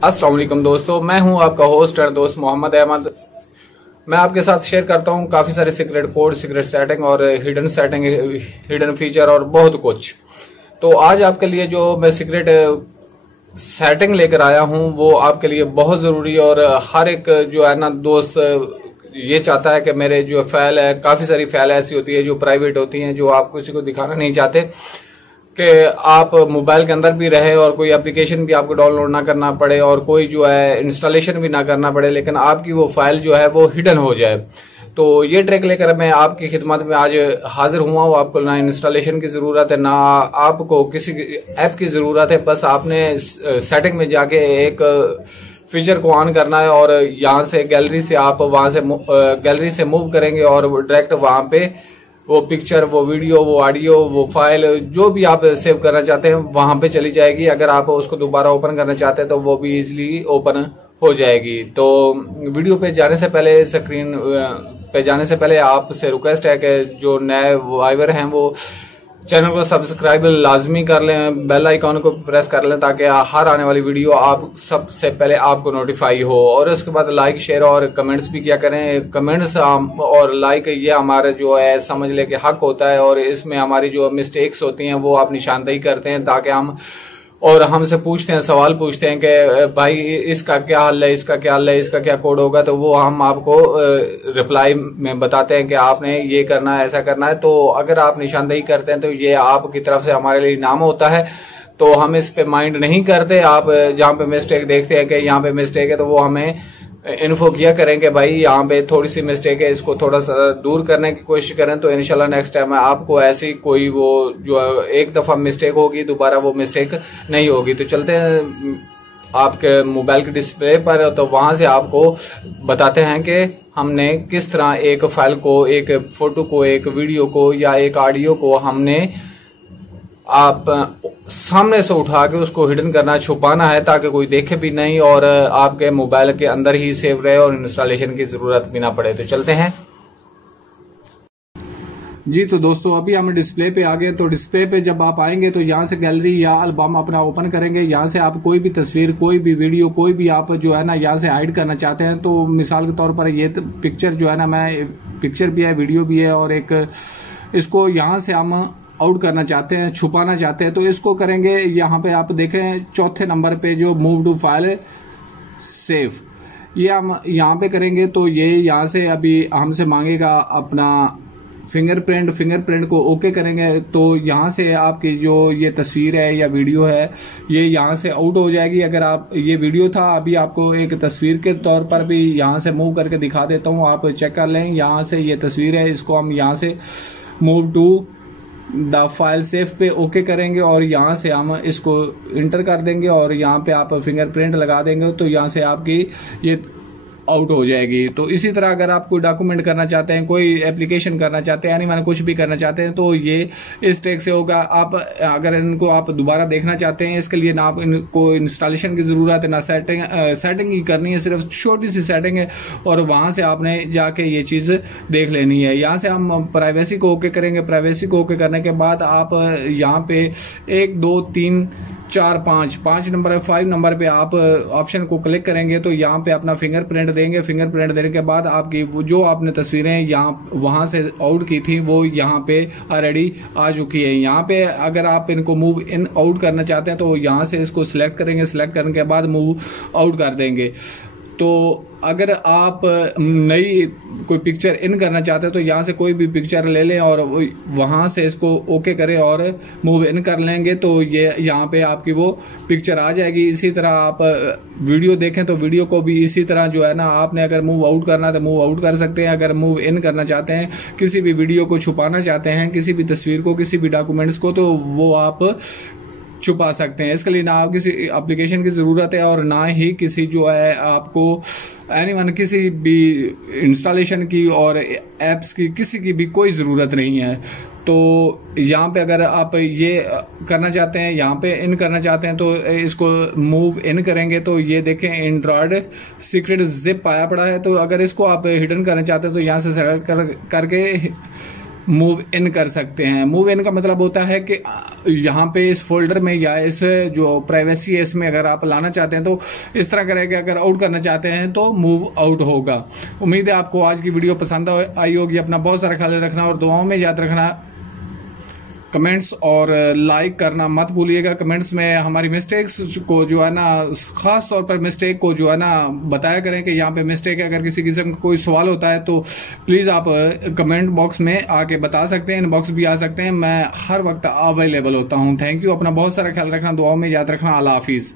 अस्सलाम वालेकुम दोस्तों, मैं हूं आपका होस्ट और दोस्त मोहम्मद अहमद। मैं आपके साथ शेयर करता हूं काफी सारे सीक्रेट कोड, सीक्रेट सेटिंग और हिडन सेटिंग, हिडन फीचर और बहुत कुछ। तो आज आपके लिए जो मैं सीक्रेट सेटिंग लेकर आया हूं वो आपके लिए बहुत जरूरी है। और हर एक जो है ना दोस्त ये चाहता है कि मेरे जो फाइल है, काफी सारी फाइल ऐसी होती है जो प्राइवेट होती हैं, जो आप किसी को दिखाना नहीं चाहते कि आप मोबाइल के अंदर भी रहे और कोई एप्लीकेशन भी आपको डाउनलोड ना करना पड़े और कोई जो है इंस्टॉलेशन भी ना करना पड़े, लेकिन आपकी वो फाइल जो है वो हिडन हो जाए। तो ये ट्रिक लेकर मैं आपकी खिदमत में आज हाजिर हुआ हूँ। आपको ना इंस्टॉलेशन की जरूरत है, ना आपको किसी ऐप की जरूरत है। बस आपने सेटिंग में जाके एक फीचर को ऑन करना है और यहाँ से गैलरी से आप वहां से गैलरी से मूव करेंगे और डायरेक्ट वहां पे वो पिक्चर, वो वीडियो, वो ऑडियो, वो फाइल जो भी आप सेव करना चाहते हैं वहां पे चली जाएगी। अगर आप उसको दोबारा ओपन करना चाहते हैं तो वो भी इजीली ओपन हो जाएगी। तो वीडियो पे जाने से पहले, स्क्रीन पे जाने से पहले आपसे रिक्वेस्ट है कि जो नए वाइवर हैं वो चैनल को सब्सक्राइब लाजमी कर लें, बेल आइकॉन को प्रेस कर लें ताकि हर आने वाली वीडियो आप सबसे पहले आपको नोटिफाई हो। और उसके बाद लाइक, शेयर और कमेंट्स भी किया करें। कमेंट्स और लाइक ये हमारे जो है समझ ले कि हक होता है और इसमें हमारी जो मिस्टेक्स होती हैं वो आप निशानदेही करते हैं ताकि हम और हमसे पूछते हैं, सवाल पूछते हैं कि भाई इसका क्या हल है, इसका क्या हल है, इसका क्या कोड होगा, तो वो हम आपको रिप्लाई में बताते हैं कि आपने ये करना है, ऐसा करना है। तो अगर आप निशानदेही करते हैं तो ये आपकी तरफ से हमारे लिए इनाम होता है। तो हम इस पे माइंड नहीं करते। आप जहाँ पे मिस्टेक देखते हैं कि यहाँ पे मिस्टेक है तो वो हमें इन्फो किया करें कि भाई यहाँ पे थोड़ी सी मिस्टेक है, इसको थोड़ा सा दूर करने की कोशिश करें। तो इंशाल्लाह नेक्स्ट टाइम आपको ऐसी कोई वो जो एक दफा मिस्टेक होगी दोबारा वो मिस्टेक नहीं होगी। तो चलते हैं आपके मोबाइल के डिस्प्ले पर, तो वहां से आपको बताते हैं कि हमने किस तरह एक फाइल को, एक फोटो को, एक वीडियो को या एक ऑडियो को हमने आप सामने से उठा के उसको हिडन करना, छुपाना है ताकि कोई देखे भी नहीं और आपके मोबाइल के अंदर ही सेव रहे और इंस्टॉलेशन की जरूरत भी ना पड़े। तो चलते हैं जी। तो दोस्तों अभी हम डिस्प्ले पे आ गए। तो डिस्प्ले पे जब आप आएंगे तो यहाँ से गैलरी या एल्बम अपना ओपन करेंगे। यहाँ से आप कोई भी तस्वीर, कोई भी वीडियो, कोई भी आप जो है ना यहाँ से हाइड करना चाहते हैं। तो मिसाल के तौर पर ये पिक्चर जो है ना, मैं पिक्चर भी है, वीडियो भी है और एक इसको यहाँ से हम आउट करना चाहते हैं, छुपाना चाहते हैं। तो इसको करेंगे, यहाँ पे आप देखें चौथे नंबर पे जो मूव टू फाइल सेव, ये हम यहाँ पे करेंगे। तो ये यहाँ से अभी हमसे मांगेगा अपना फिंगरप्रिंट को ओके करेंगे। तो यहाँ से आपकी जो ये तस्वीर है या वीडियो है ये यहाँ से आउट हो जाएगी। अगर आप ये वीडियो था, अभी आपको एक तस्वीर के तौर पर भी यहाँ से मूव करके दिखा देता हूँ, आप चेक कर लें। यहाँ से ये तस्वीर है, इसको हम यहाँ से move to the file save पे ओके करेंगे और यहाँ से हम इसको इंटर कर देंगे और यहाँ पे आप फिंगरप्रिंट लगा देंगे तो यहाँ से आपकी ये आउट हो जाएगी। तो इसी तरह अगर आप कोई डॉक्यूमेंट करना चाहते हैं, कोई एप्लीकेशन करना चाहते हैं, यानी मैंने कुछ भी करना चाहते हैं तो ये इस ट्रिक से होगा। आप अगर इनको आप दोबारा देखना चाहते हैं, इसके लिए ना आप इनको इंस्टॉलेशन की जरूरत है, ना सेटिंग ही करनी है, सिर्फ छोटी सी सेटिंग है और वहां से आपने जाके ये चीज देख लेनी है। यहाँ से हम प्राइवेसी को ओके करेंगे। प्राइवेसी को ओके करने के बाद आप यहाँ पे 1 2 3 4 5 नंबर है, 5 नंबर पे आप ऑप्शन को क्लिक करेंगे तो यहाँ पे अपना फिंगरप्रिंट देंगे। फिंगरप्रिंट देने के बाद आपकी वो जो आपने तस्वीरें यहाँ वहां से आउट की थी वो यहाँ पे ऑलरेडी आ चुकी है। यहाँ पे अगर आप इनको मूव इन आउट करना चाहते हैं तो यहाँ से इसको सिलेक्ट करेंगे। सिलेक्ट करने के बाद मूव आउट कर देंगे। तो अगर आप नई कोई पिक्चर इन करना चाहते हैं तो यहाँ से कोई भी पिक्चर ले लें और वहां से इसको ओके करें और मूव इन कर लेंगे तो ये यहाँ पे आपकी वो पिक्चर आ जाएगी। इसी तरह आप वीडियो देखें तो वीडियो को भी इसी तरह जो है ना, आपने अगर मूव आउट करना है तो मूव आउट कर सकते हैं। अगर मूव इन करना चाहते हैं, किसी भी वीडियो को छुपाना चाहते हैं, किसी भी तस्वीर को, किसी भी डॉक्यूमेंट्स को, तो वो आप छुपा सकते हैं। इसके लिए ना आप किसी एप्लीकेशन की जरूरत है और ना ही किसी जो है आपको एनीवन किसी भी इंस्टॉलेशन की और एप्स की किसी की भी कोई जरूरत नहीं है। तो यहाँ पे अगर आप ये करना चाहते हैं, यहाँ पे इन करना चाहते हैं तो इसको मूव इन करेंगे तो ये देखें एंड्रॉयड सीक्रेट जिप आया पड़ा है। तो अगर इसको आप हिडन करना चाहते हैं तो यहाँ से सेलेक्ट करके मूव इन कर सकते हैं। मूव इन का मतलब होता है कि यहाँ पे इस फोल्डर में या इस जो प्राइवेसी है इसमें अगर आप लाना चाहते हैं तो इस तरह करेंगे, अगर आउट करना चाहते हैं तो मूव आउट होगा। उम्मीद है आपको आज की वीडियो पसंद आई होगी। अपना बहुत सारा ख्याल रखना और दुआओं में याद रखना। कमेंट्स और लाइक करना मत भूलिएगा। कमेंट्स में हमारी मिस्टेक्स को जो है ना, खास तौर पर मिस्टेक को जो है ना बताया करें कि यहाँ पे मिस्टेक है। अगर किसी किस्म का कोई सवाल होता है तो प्लीज़ आप कमेंट बॉक्स में आके बता सकते हैं, इनबॉक्स भी आ सकते हैं। मैं हर वक्त अवेलेबल होता हूँ। Thank you. अपना बहुत सारा ख्याल रखना, दुआओं में याद रखना। अल्लाह हाफिज़।